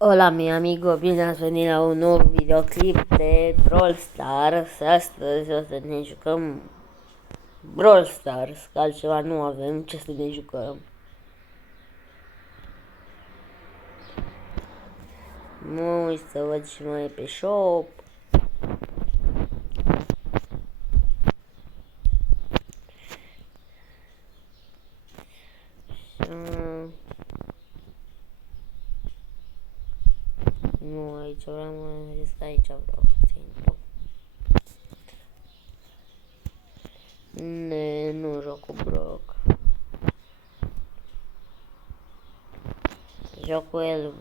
Hola mi amigo, bine ați venit la un nou videoclip de Brawl Stars. Astăzi o să ne jucăm Brawl Stars, că altceva nu avem ce să ne jucăm. Mă uit să văd și mai e pe shop. Nu, aici vreau, este aici vreau să intru. Nu joc cu Brock. Joc cu el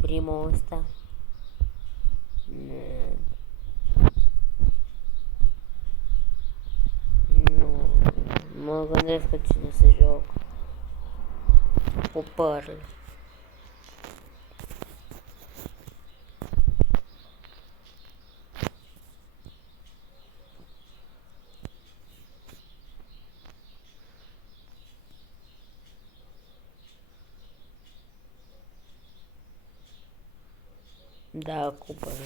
primul ăsta. Nu, mă gândesc că cine să joc. Cu Pearl. Da, cu Pearl.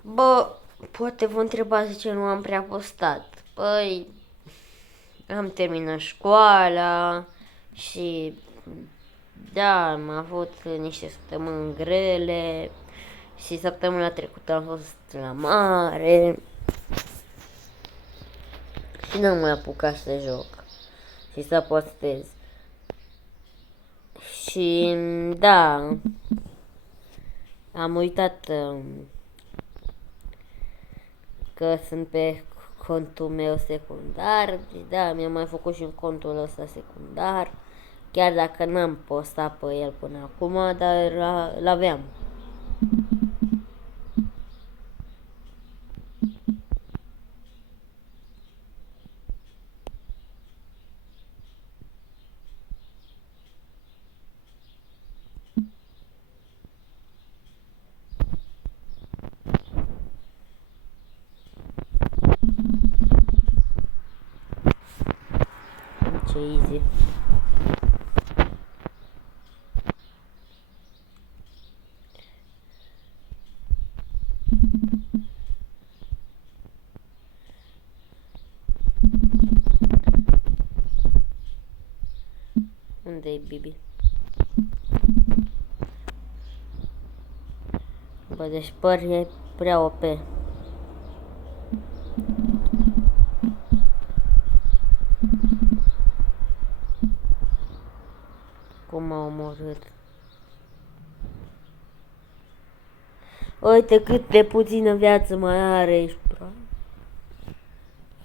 Bă, poate vă întrebați de ce nu am prea postat. Păi, am terminat școala și da, am avut niște săptămâni grele și săptămâna trecută am fost la mare și n-am mai apucat să joc și să postez. Și da, am uitat că sunt pe contul meu secundar. Da, mi-am mai făcut și un contul ăsta secundar. Chiar dacă n-am postat pe el până acum, dar l-aveam. Ce easy. Unde-i Bibi? Bă, deci păr e prea OP. Cum m-a omorât. Uite cât de puțină viață mai are, ești prost.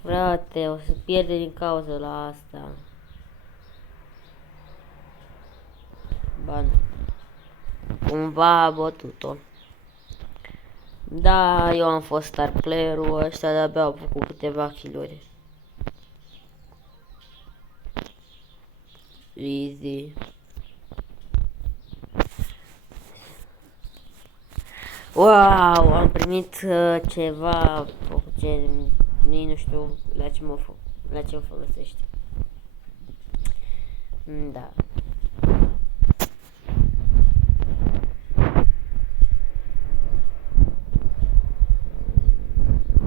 Frate, o să pierde din cauza la asta. Ba, cumva a bătut-o. Da, eu am fost star player-ul, ăștia de-abia au făcut câteva kill-uri. Easy. Wow, am primit ceva, gen, nu știu la ce mă folosește. Da.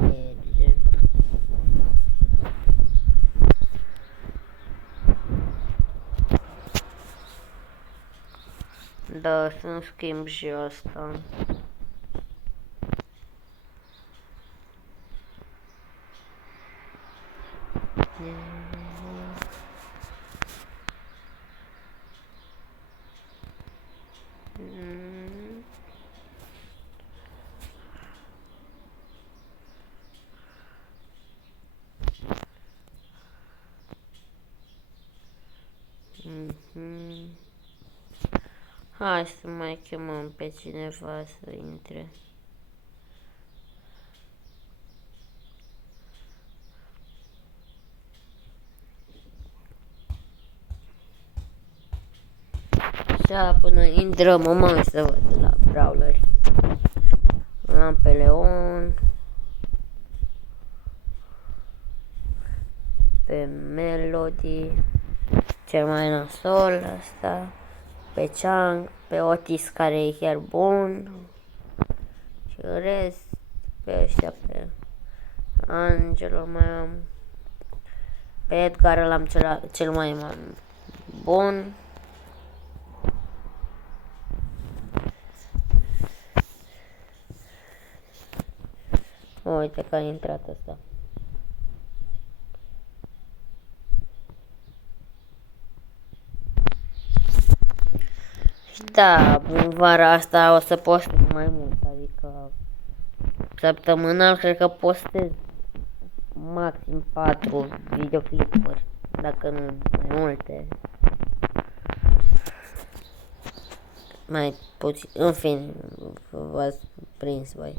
Merge. Da, să-mi schimb și asta. Hai să mai chemăm pe cineva să intre. Așa până intrăm, mă să văd la brawleri. L-am pe Leon. Pe Melody. Cel mai nasol ăsta. pe Chang, pe Otis care e chiar bun și în rest pe ăștia, pe Angelo mai am, pe Edgar l-am cel mai bun. Uite că a intrat ăsta. Da, vara asta o să postez mai mult, adică săptămânal cred că postez maxim 4 videoclipuri, dacă nu mai multe. Mai puțin, în fine, v-ați prins voi.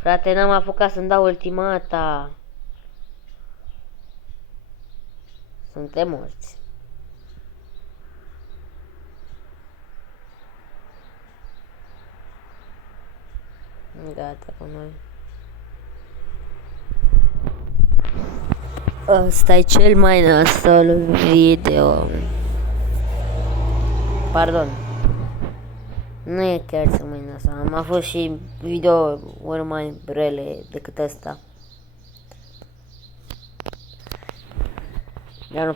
Frate, n-am apucat să-mi dau ultimata. Suntem morți. Gata cu noi. Ăsta e cel mai nasol video. Pardon. Nu e chiar cel mai nasol. Am avut și video-uri mai rele decât ăsta. Dar nu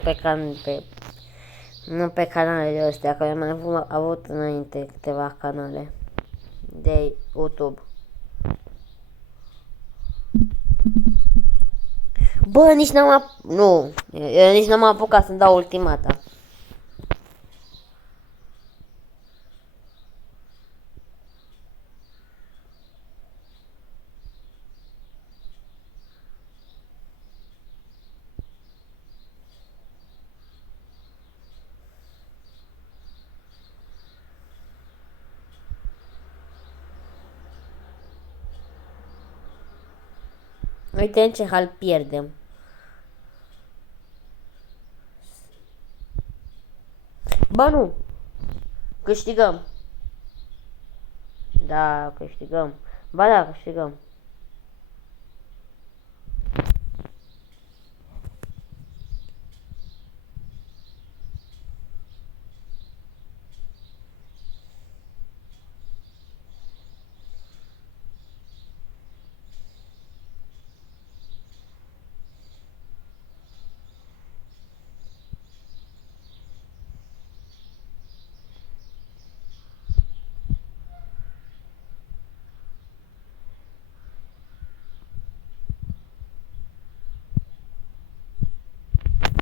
pe canalele astea, că am mai avut înainte câteva canale de YouTube. Bă, nici eu nici n-am apucat să-mi dau ultimata. Uite în ce hal pierdem. Ba nu! Câștigăm! Da, câștigăm. Ba da, câștigăm.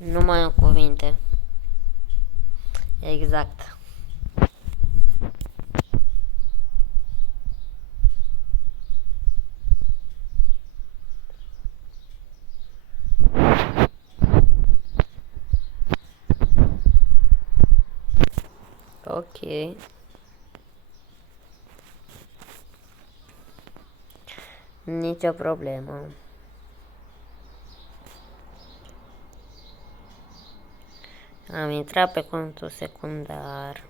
Nu mai am cuvinte. Exact. Ok. Nicio problemă. Am intrat pe contul secundar.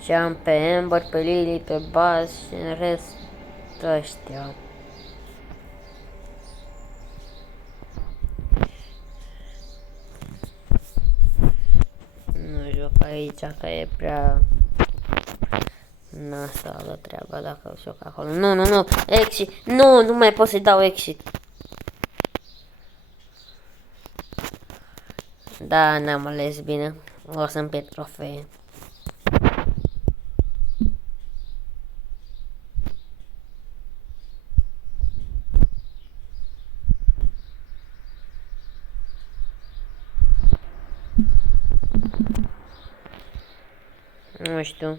Și am pe Amber, pe Lily, pe Buzz și în rest ăștia. Nu joc aici, că e prea nasală treaba dacă joc acolo. Nu, exit. Nu mai pot să-i dau exit. Da, n-am ales bine. O să-mi pierd trofee. Nu știu.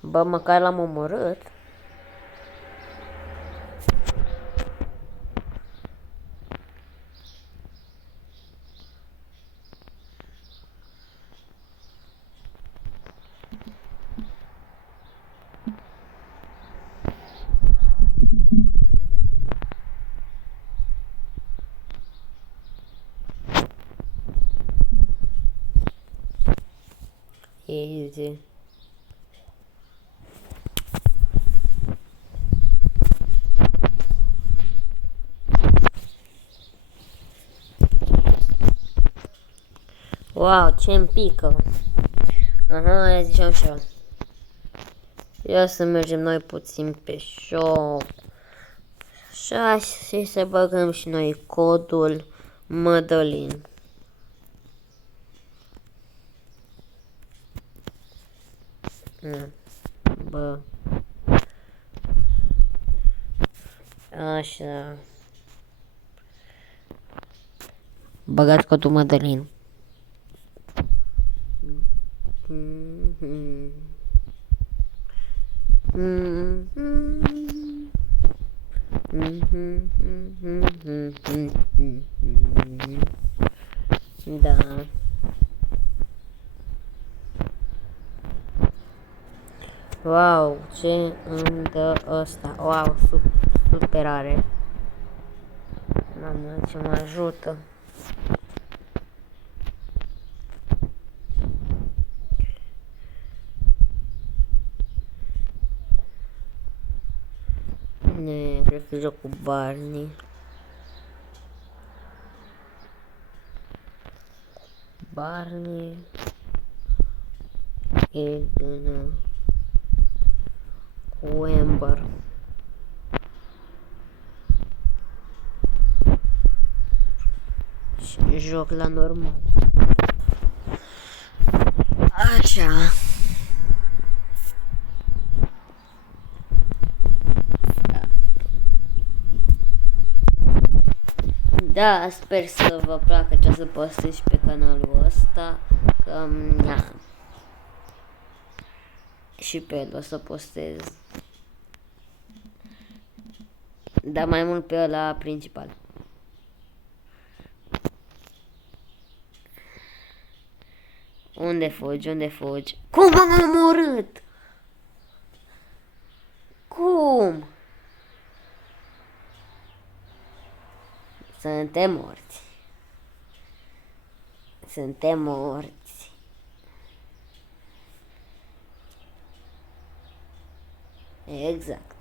Bă, măcar l-am omorât. Easy. Wow, ce-mi pică. Aha, ziceam și eu. Ia să mergem noi puțin pe shop. Așa, și să băgăm și noi codul Madeline. Bă. Așa. Băgați codul Madeline. Da. Wow, ce îmi dă ăsta? Wow, superare. Mamă, ce mă ajută. Ne, cred că joc cu Barney. Barney e cu Amber. Și joc la normal. Așa. Da, sper să vă placă ce o să postez și pe canalul ăsta, că na. Și pe el o să postez. Dar mai mult pe ăla principal. Unde fugi? Unde fugi? Cum m-am omorât? Cum? Suntem morți. Suntem morți. Exact.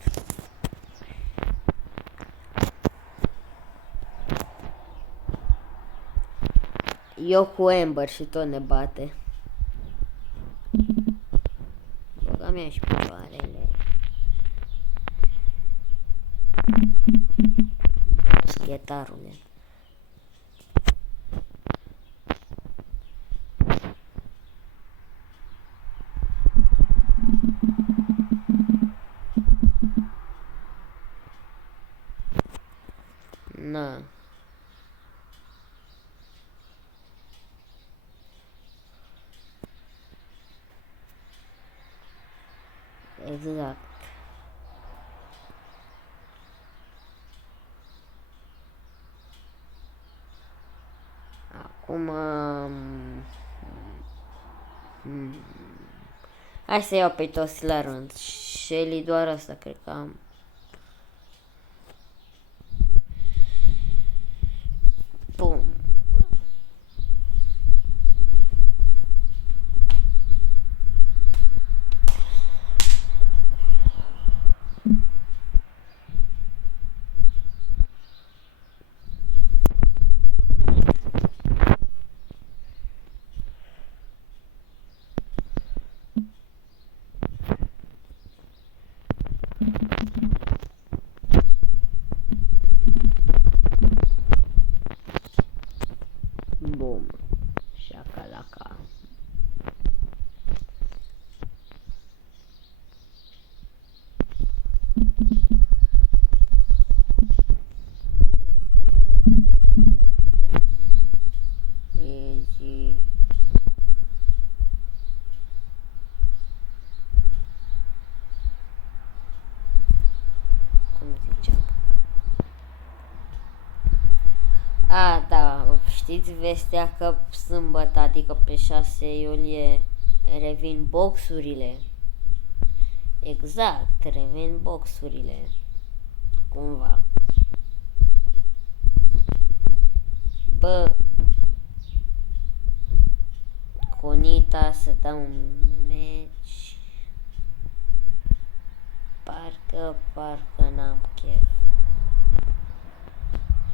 Eu cu Amber și tot ne bate. Băga mea și picioarele. Schetarule. Na. Exact. Acum... Hai să iau pe toți la rând. Shelly doar asta cred că am. Bum. Bum. Șacalaca. Easy. Cum ziceam? A, da, știți vestea că sâmbătă, adică pe 6 iulie, revin boxurile. Exact, revin boxurile. Cumva. Bă, cu Nita să dau un meci. Parcă n-am chef.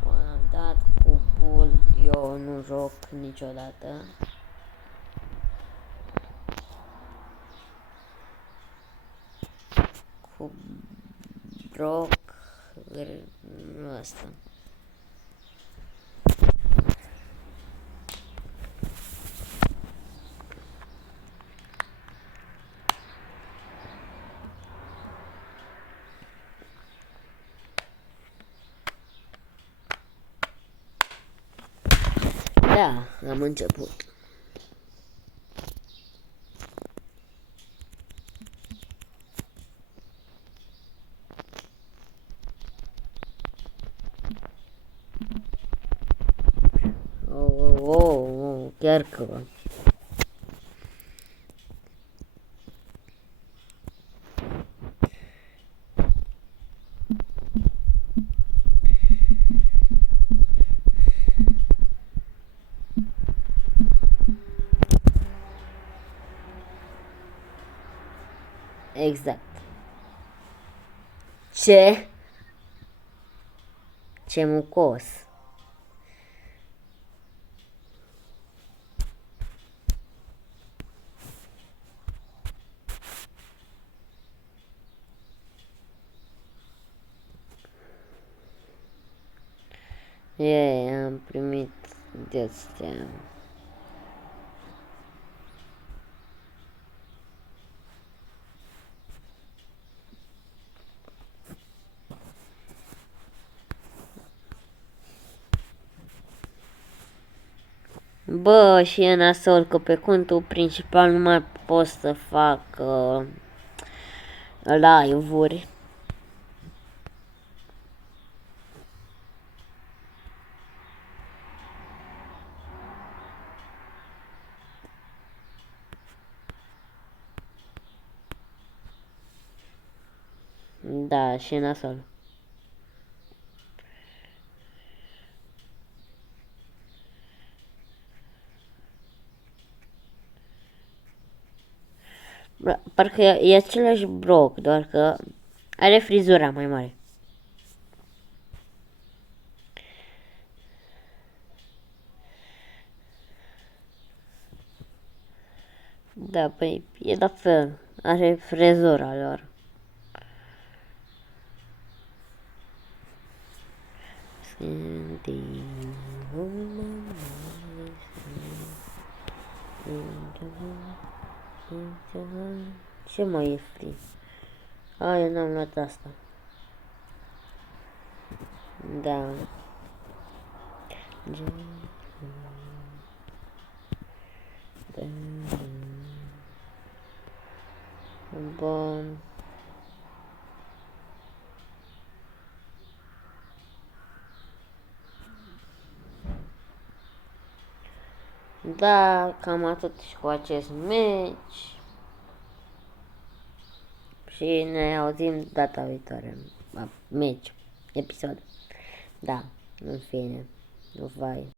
Am dat cu Bull, eu nu joc niciodată. Cu Brock, ăsta. Da, am început. Chiar că... Exact. Ce? Ce mucos. Am primit de-astea. Bă, și e nasol că pe contul principal nu mai pot să fac live-uri. Da, și e nasol. Parcă e același Brock, doar că are frizura mai mare. Da, păi e la fel, are frizura lor. Ce mai ieftin? Eu n-am luat asta. Da. Bun. Da, cam atât și cu acest meci. Și ne auzim data viitoare. Meci, episod. Da, în fine. Vai.